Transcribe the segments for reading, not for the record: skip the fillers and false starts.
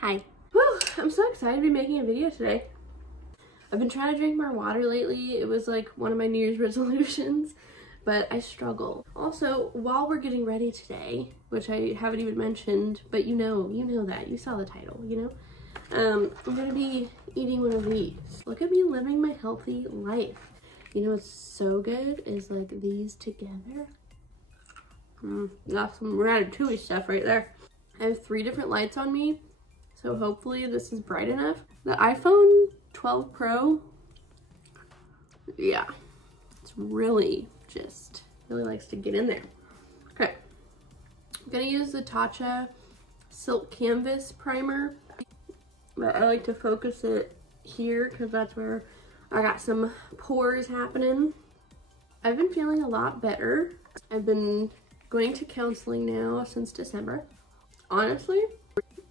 Hi. Whew, I'm so excited to be making a video today. I've been trying to drink more water lately. It was like one of my New Year's resolutions, but I struggle. Also, while we're getting ready today, which I haven't even mentioned, but you know that. You saw the title, you know? I'm gonna be eating one of these. Look at me living my healthy life. You know what's so good is like these together. Got some ratatouille stuff right there. I have 3 different lights on me, so hopefully this is bright enough. The iPhone 12 Pro, yeah, it's really likes to get in there. Okay, I'm gonna use the Tatcha Silk Canvas Primer, but I like to focus it here because that's where I got some pores happening. I've been feeling a lot better. I've been going to counseling now since December. Honestly,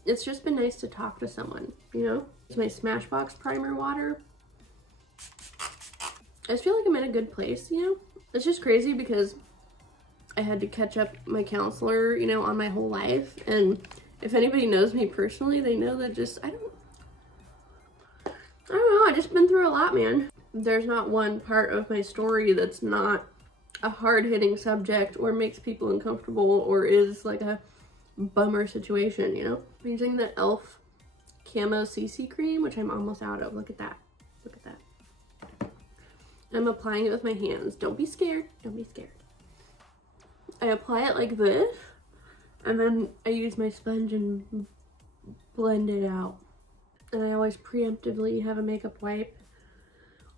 it's just been nice to talk to someone, you know? It's my Smashbox primer water. I just feel like I'm in a good place, you know? It's just crazy because I had to catch up my counselor, you know, on my whole life. And if anybody knows me personally, they know that just, I don't know, I've just been through a lot, man. There's not one part of my story that's not a hard-hitting subject or makes people uncomfortable or is like a bummer situation, you know? I'm using the e.l.f. Camo CC cream, which I'm almost out of. Look at that. Look at that. I'm applying it with my hands. Don't be scared. Don't be scared. I apply it like this, and then I use my sponge and blend it out. And I always preemptively have a makeup wipe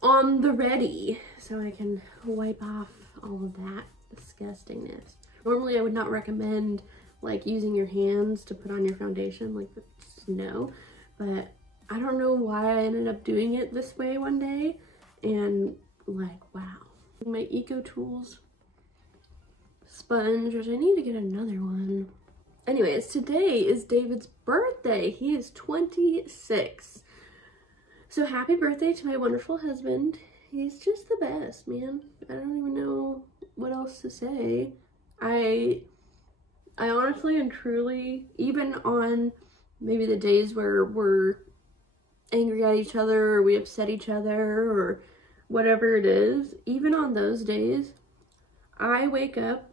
on the ready so I can wipe off all of that disgustingness. Normally I would not recommend like using your hands to put on your foundation, like no, but I don't know why I ended up doing it this way one day, and like, wow. My Eco Tools sponge, which I need to get another one. Anyways, today is David's birthday. He is 26. So happy birthday to my wonderful husband. He's just the best, man. I don't even know what else to say. I honestly and truly, even on maybe the days where we're angry at each other or we upset each other or whatever it is, even on those days, I wake up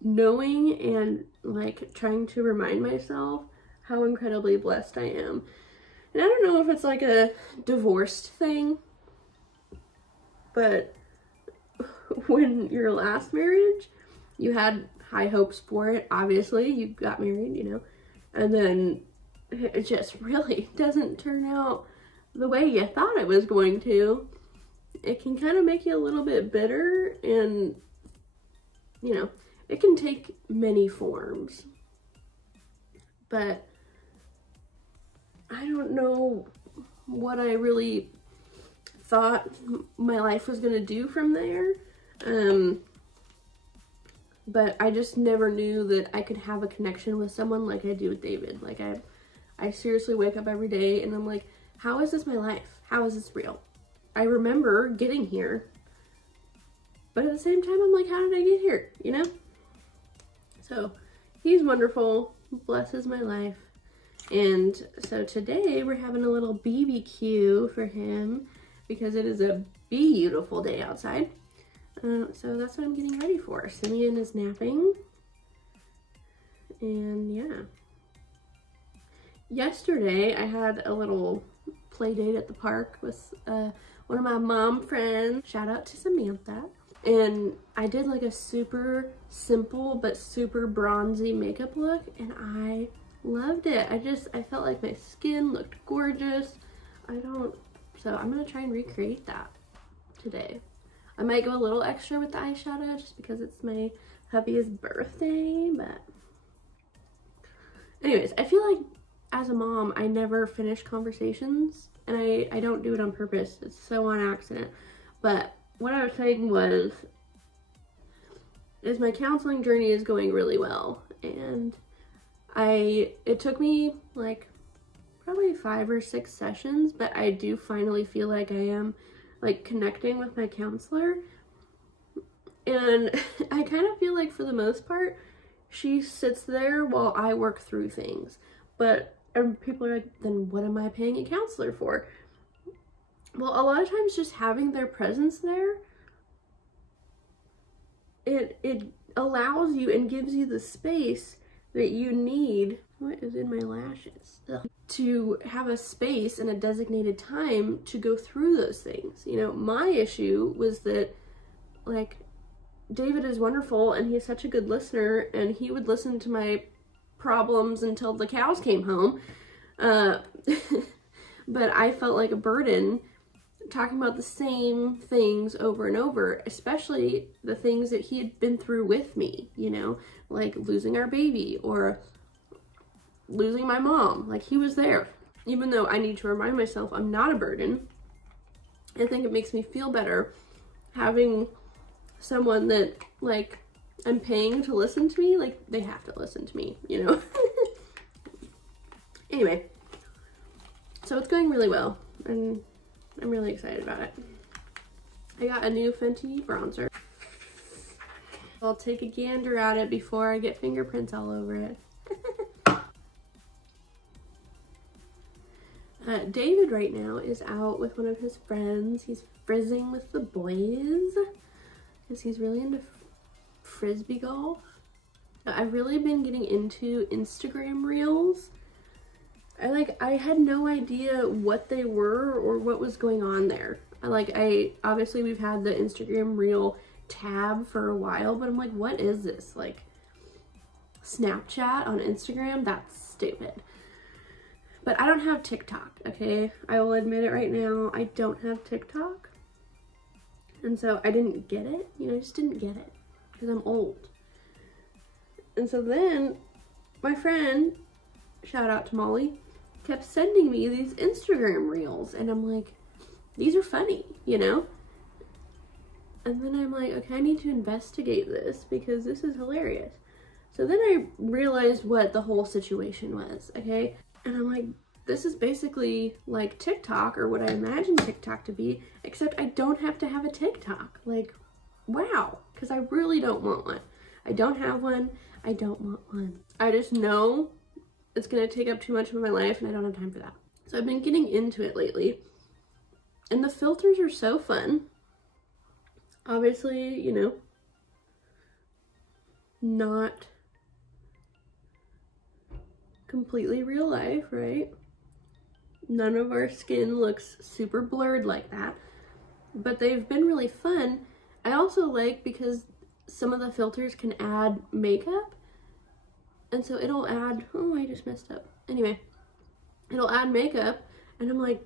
knowing and like trying to remind myself how incredibly blessed I am. And I don't know if it's like a divorced thing, but when your last marriage, you had high hopes for it. Obviously, you got married, you know, and then it just really doesn't turn out the way you thought it was going to. It can kind of make you a little bit bitter, and, you know, it can take many forms. But I don't know what I really thought my life was going to do from there. But I just never knew that I could have a connection with someone like I do with David. Like I seriously wake up every day and I'm like, how is this my life? How is this real? I remember getting here, but at the same time, I'm like, how did I get here? You know? So he's wonderful, blesses my life. And so today we're having a little BBQ for him because it is a beautiful day outside. So that's what I'm getting ready for. Simeon is napping. And yeah. Yesterday I had a little play date at the park with one of my mom friends. Shout out to Samantha. And I did like a super simple but super bronzy makeup look, and I loved it. I felt like my skin looked gorgeous. So I'm gonna try and recreate that today. I might go a little extra with the eyeshadow just because it's my hubby's birthday, but anyways, I feel like as a mom, I never finish conversations, and I don't do it on purpose. It's so on accident. But what I was saying is my counseling journey is going really well, and It took me like probably 5 or 6 sessions, but I do finally feel like I am like connecting with my counselor. And I kind of feel like for the most part, she sits there while I work through things. But people are like, then what am I paying a counselor for? Well, a lot of times just having their presence there, it allows you and gives you the space that you need. What is in my lashes? Ugh. To have a space and a designated time to go through those things. You know, my issue was that, like, David is wonderful and he's such a good listener, and he would listen to my problems until the cows came home. But I felt like a burden talking about the same things over and over, especially the things that he had been through with me, you know, like losing our baby or losing my mom. Like, he was there. Even though I need to remind myself I'm not a burden, I think it makes me feel better having someone that, like, I'm paying to listen to me. Like, they have to listen to me, you know? Anyway, so it's going really well, and I'm really excited about it. I got a new Fenty bronzer. I'll take a gander at it before I get fingerprints all over it. David right now is out with one of his friends. He's frizzing with the boys because he's really into frisbee golf. I've really been getting into Instagram reels. I had no idea what they were or what was going on there. Obviously we've had the Instagram reel tab for a while, but I'm like, what is this? Like, Snapchat on Instagram? That's stupid. But I don't have TikTok, okay? I will admit it right now, I don't have TikTok. And so I didn't get it, you know, I just didn't get it because I'm old. And so then my friend, shout out to Molly, kept sending me these Instagram reels, and I'm like, these are funny, you know? And then I'm like, okay, I need to investigate this because this is hilarious. So then I realized what the whole situation was, okay? And I'm like, this is basically like TikTok, or what I imagine TikTok to be, except I don't have to have a TikTok. Like, wow, because I really don't want one. I don't have one. I don't want one. I just know it's gonna take up too much of my life and I don't have time for that. So I've been getting into it lately, and the filters are so fun. Obviously, you know, not completely real life, right? None of our skin looks super blurred like that, but they've been really fun. I also like because some of the filters can add makeup, and so it'll add, oh, I just messed up. Anyway, it'll add makeup, and I'm like,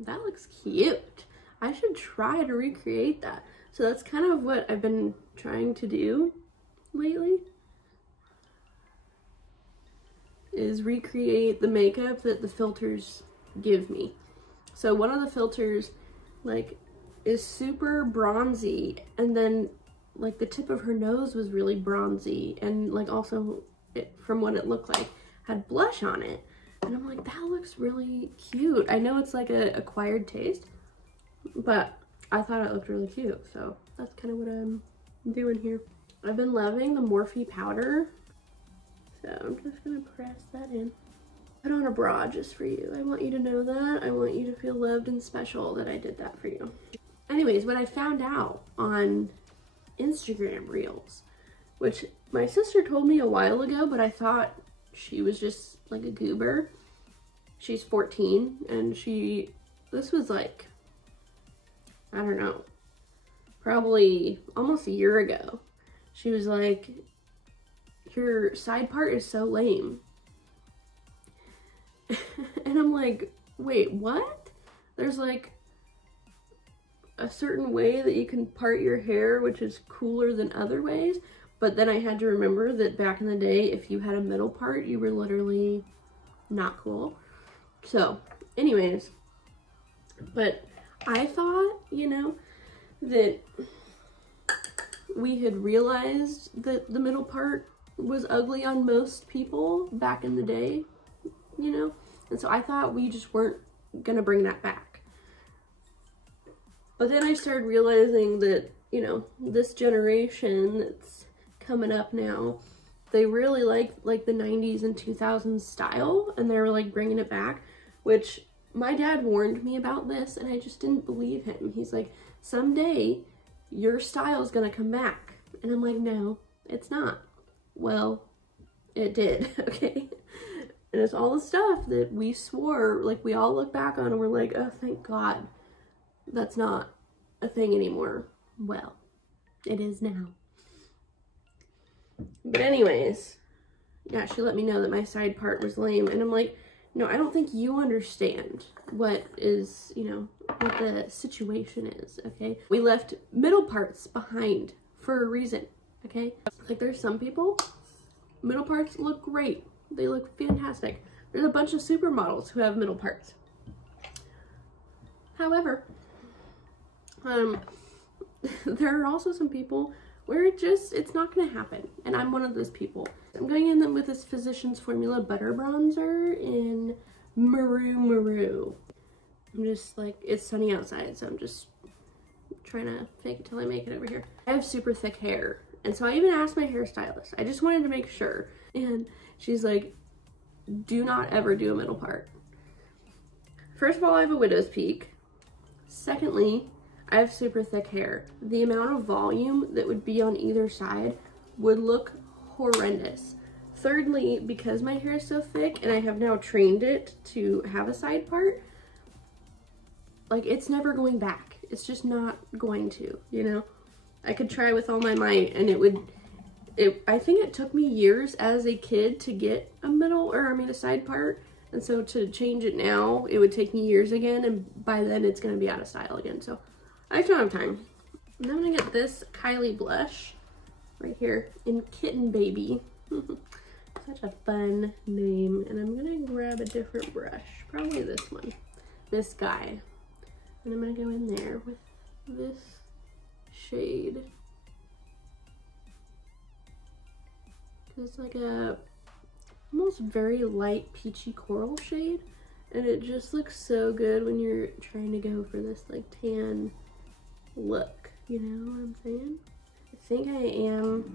that looks cute. I should try to recreate that. So that's kind of what I've been trying to do lately, is recreate the makeup that the filters give me. So one of the filters, like, is super bronzy, and then like the tip of her nose was really bronzy, and like also from what it looked like had blush on it, and I'm like, that looks really cute. I know it's like a acquired taste, but I thought it looked really cute, so that's kind of what I'm doing here. I've been loving the Morphe powder, so I'm just gonna press that in. Put on a bra just for you. I want you to know that. I want you to feel loved and special that I did that for you. Anyways, what I found out on Instagram reels, which my sister told me a while ago, but I thought she was just like a goober. She's 14, and this was like, I don't know, probably almost a year ago. She was like, your side part is so lame. And I'm like, wait, what? There's like a certain way that you can part your hair, which is cooler than other ways. But then I had to remember that back in the day, if you had a middle part, you were literally not cool. So anyways, but I thought, you know, that we had realized that the middle part was ugly on most people back in the day, you know? And so I thought we just weren't gonna bring that back. But then I started realizing that, you know, this generation that's coming up now, they really like the 90s and 2000s style, and they're like bringing it back, which my dad warned me about this and I just didn't believe him. He's like, someday your style is gonna come back. And I'm like, no, it's not. Well, it did, okay? And it's all the stuff that we swore, like we all look back on and we're like, oh, thank God, that's not a thing anymore. Well, it is now. But anyways, yeah, she let me know that my side part was lame. And I'm like, no, I don't think you understand what is, you know, what the situation is, okay? We left middle parts behind for a reason, okay? Like there's some people, middle parts look great. They look fantastic. There's a bunch of supermodels who have middle parts. However, there are also some people where it's not gonna happen. And I'm one of those people. I'm going in with this Physicians Formula Butter Bronzer in Maru. I'm just like, it's sunny outside, so I'm just trying to fake it till I make it over here. I have super thick hair. And so I even asked my hairstylist. I just wanted to make sure. And she's like, do not ever do a middle part. First of all, I have a widow's peak. Secondly, I have super thick hair. The amount of volume that would be on either side would look horrendous. Thirdly, because my hair is so thick and I have now trained it to have a side part, like it's never going back. It's just not going to, you know? I could try with all my might and I think it took me years as a kid to get a side part. And so to change it now, it would take me years again, and by then it's gonna be out of style again. So I still have time. And I'm gonna get this Kylie blush right here in Kitten Baby. Such a fun name. And I'm gonna grab a different brush, probably this one, this guy. And I'm gonna go in there with this shade. It's like a almost very light peachy coral shade, and it just looks so good when you're trying to go for this like tan look, you know what I'm saying? I think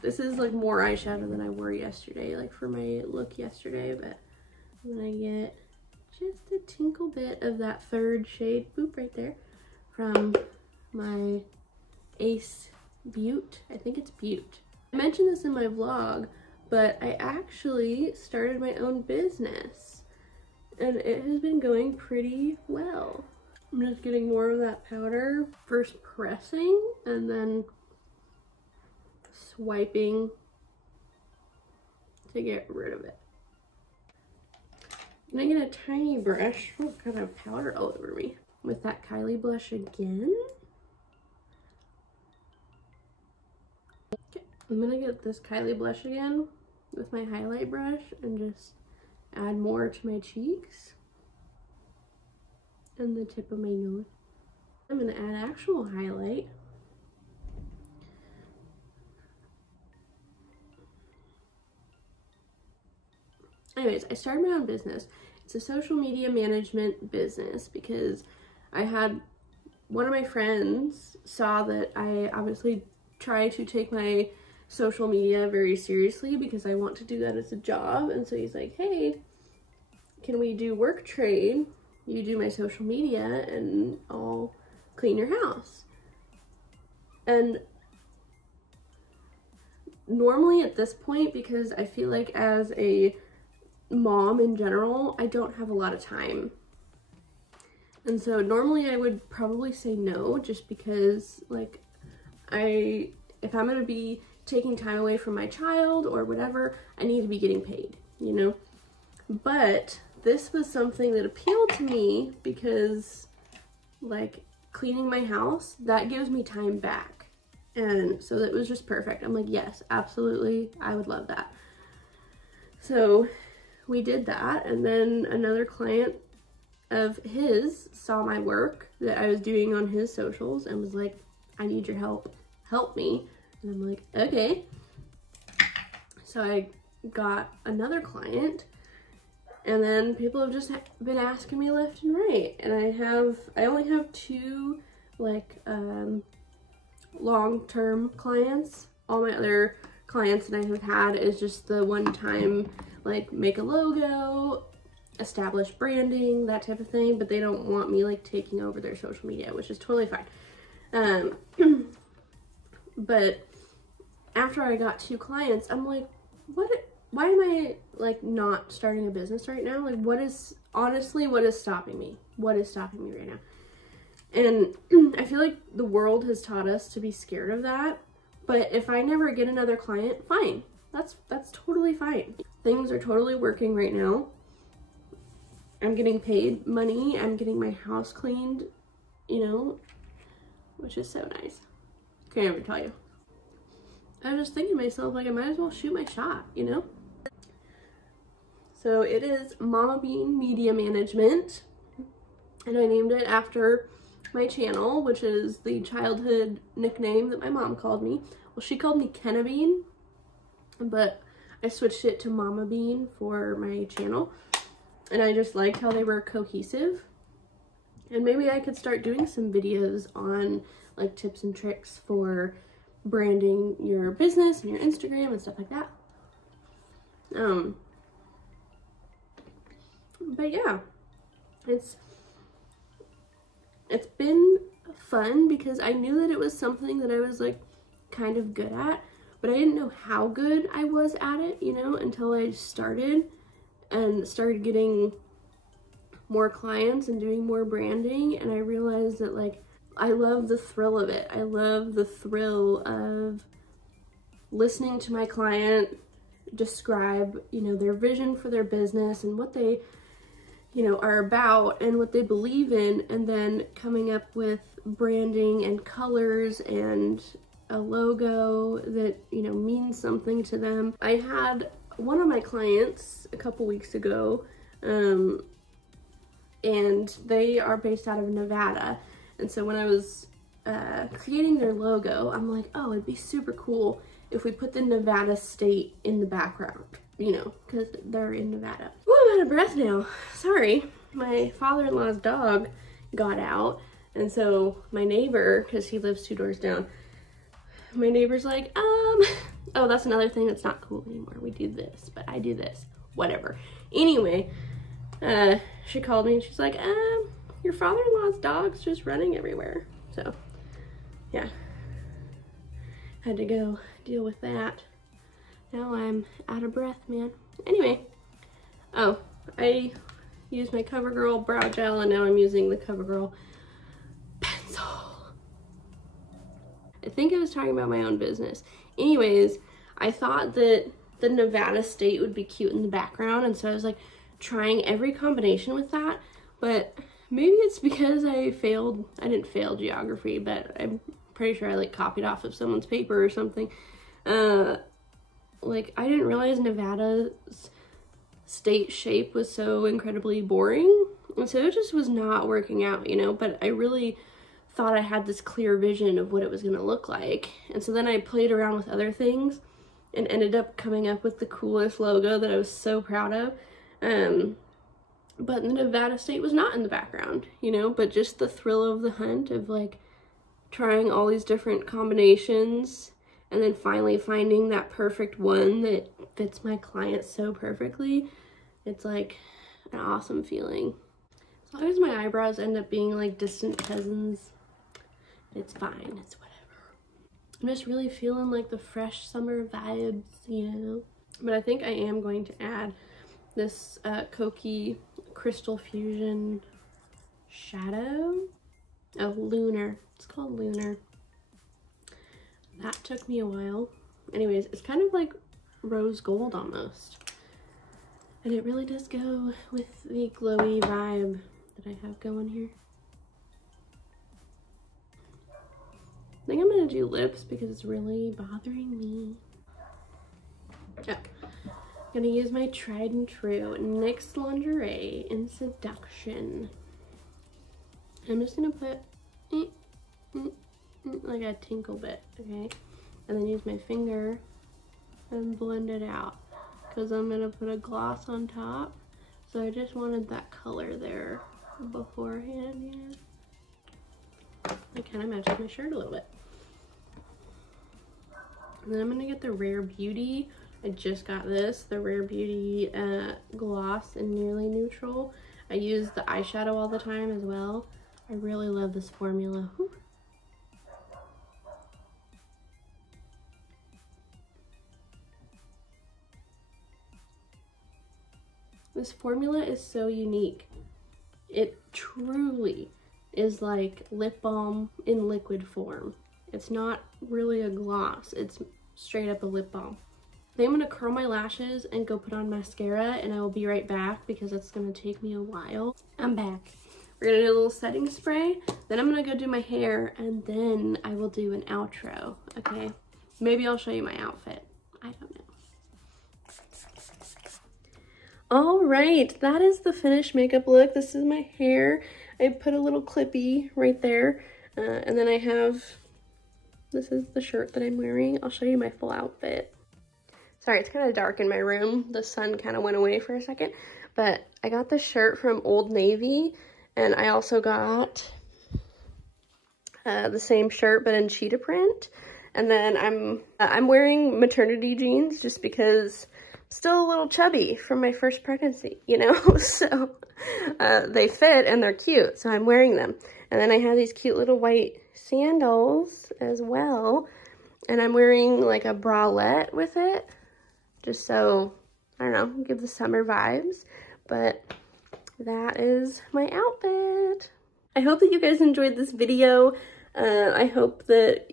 this is like more eyeshadow than I wore yesterday, like for my look yesterday, but I'm gonna get just a tinkle bit of that third shade, boop, right there, from my Ace Butte. I think it's Butte. I mentioned this in my vlog, but I actually started my own business and it has been going pretty well. I'm just getting more of that powder, first pressing and then swiping to get rid of it. And I get a tiny brush, oh, kind of powder all over me, with that Kylie blush again. I'm gonna get this Kylie blush again with my highlight brush and just add more to my cheeks and the tip of my nose. I'm gonna add actual highlight. Anyways, I started my own business. It's a social media management business because I had one of my friends saw that I obviously try to take my social media very seriously because I want to do that as a job. And so he's like, hey, can we do work trade? You do my social media and I'll clean your house. And normally at this point, because I feel like as a mom in general, I don't have a lot of time. And so normally I would probably say no, just because like if I'm gonna be taking time away from my child or whatever, I need to be getting paid, you know? But this was something that appealed to me because like cleaning my house, that gives me time back. And so that was just perfect. I'm like, yes, absolutely, I would love that. So we did that, and then another client of his saw my work that I was doing on his socials and was like, I need your help, help me. And I'm like, okay. So I got another client, and then people have just been asking me left and right. And I only have 2 like long-term clients. All my other clients that I have had is just the one-time like make a logo, establish branding, that type of thing, but they don't want me like taking over their social media, which is totally fine. But after I got 2 clients, I'm like, why am I like not starting a business right now? Like, what is stopping me? What is stopping me right now? And I feel like the world has taught us to be scared of that. But if I never get another client, fine. That's totally fine. Things are totally working right now. I'm getting paid money. I'm getting my house cleaned, you know, which is so nice. Can't even tell you. I was just thinking to myself, like, I might as well shoot my shot, you know? So it is Mama Bean Media Management, and I named it after my channel, which is the childhood nickname that my mom called me. Well, she called me Kenna Bean, but I switched it to Mama Bean for my channel, and I just liked how they were cohesive. And maybe I could start doing some videos on like tips and tricks for branding your business and your Instagram and stuff like that. But yeah, it's been fun because I knew that it was something that I was like kind of good at, but I didn't know how good I was at it, you know, until I started and started getting more clients and doing more branding, and I realized that like I love the thrill of it. I love the thrill of listening to my client describe, you know, their vision for their business and what they, you know, are about and what they believe in, and then coming up with branding and colors and a logo that, you know, means something to them. I had one of my clients a couple weeks ago, and they are based out of Nevada. And so when I was creating their logo, I'm like, oh, it'd be super cool if we put the Nevada state in the background, you know, because they're in Nevada. Ooh, I'm out of breath now. Sorry. My father-in-law's dog got out, and so my neighbor, because he lives 2 doors down, my neighbor's like, oh, that's another thing that's not cool anymore. We do this, but I do this. Whatever. Anyway, she called me and she's like, your father-in-law's dog's just running everywhere. So, yeah. Had to go deal with that. Now I'm out of breath, man. Anyway. Oh, I used my CoverGirl brow gel, and now I'm using the CoverGirl pencil. I think I was talking about my own business. Anyways, I thought that the Nevada state would be cute in the background, and so I was like trying every combination with that, but maybe it's because I didn't fail geography, but I'm pretty sure I like copied off of someone's paper or something. Like I didn't realize Nevada's state shape was so incredibly boring, and so it just was not working out, you know, but I really thought I had this clear vision of what it was going to look like. And so then I played around with other things and ended up coming up with the coolest logo that I was so proud of. But the Nevada state was not in the background, you know, but just the thrill of the hunt of like trying all these different combinations and then finally finding that perfect one that fits my client so perfectly. It's like an awesome feeling. As long as my eyebrows end up being like distant cousins, it's fine, it's whatever. I'm just really feeling like the fresh summer vibes, you know? But I think I am going to add this Koki Crystal Fusion shadow. Oh, Lunar. It's called Lunar. That took me a while. Anyways, it's kind of like rose gold almost. And it really does go with the glowy vibe that I have going here. I think I'm gonna do lips because it's really bothering me. Oh. I'm gonna use my tried and true NYX Lingerie in Seduction. I'm just gonna put like a tinkle bit, okay? And then use my finger and blend it out because I'm gonna put a gloss on top. So I just wanted that color there beforehand, you know. It kind of matches my shirt a little bit. And then I'm gonna get the Rare Beauty. I just got this, the Rare Beauty gloss in Nearly Neutral. I use the eyeshadow all the time as well. I really love this formula. Whew. This formula is so unique. It truly is like lip balm in liquid form. It's not really a gloss, it's straight up a lip balm. Then I'm gonna curl my lashes and go put on mascara, and I will be right back because it's gonna take me a while. I'm back. We're gonna do a little setting spray, then I'm gonna go do my hair, and then I will do an outro, okay? Maybe I'll show you my outfit. I don't know. All right, that is the finished makeup look. This is my hair. I put a little clippy right there. And then I have, this is the shirt that I'm wearing. I'll show you my full outfit. Sorry, it's kind of dark in my room. The sun kind of went away for a second. But I got this shirt from Old Navy. And I also got the same shirt, but in cheetah print. And then I'm wearing maternity jeans just because still a little chubby from my first pregnancy, you know, so they fit and they're cute, so I'm wearing them. And then I have these cute little white sandals as well, and I'm wearing like a bralette with it, just so, I don't know, give the summer vibes. But that is my outfit. I hope that you guys enjoyed this video. I hope that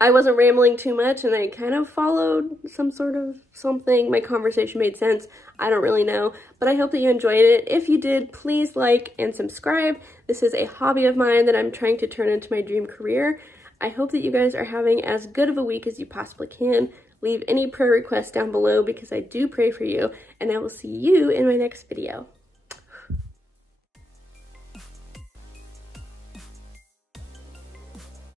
I wasn't rambling too much and I kind of followed some sort of something. My conversation made sense. I don't really know, but I hope that you enjoyed it. If you did, please like and subscribe. This is a hobby of mine that I'm trying to turn into my dream career. I hope that you guys are having as good of a week as you possibly can. Leave any prayer requests down below because I do pray for you, and I will see you in my next video.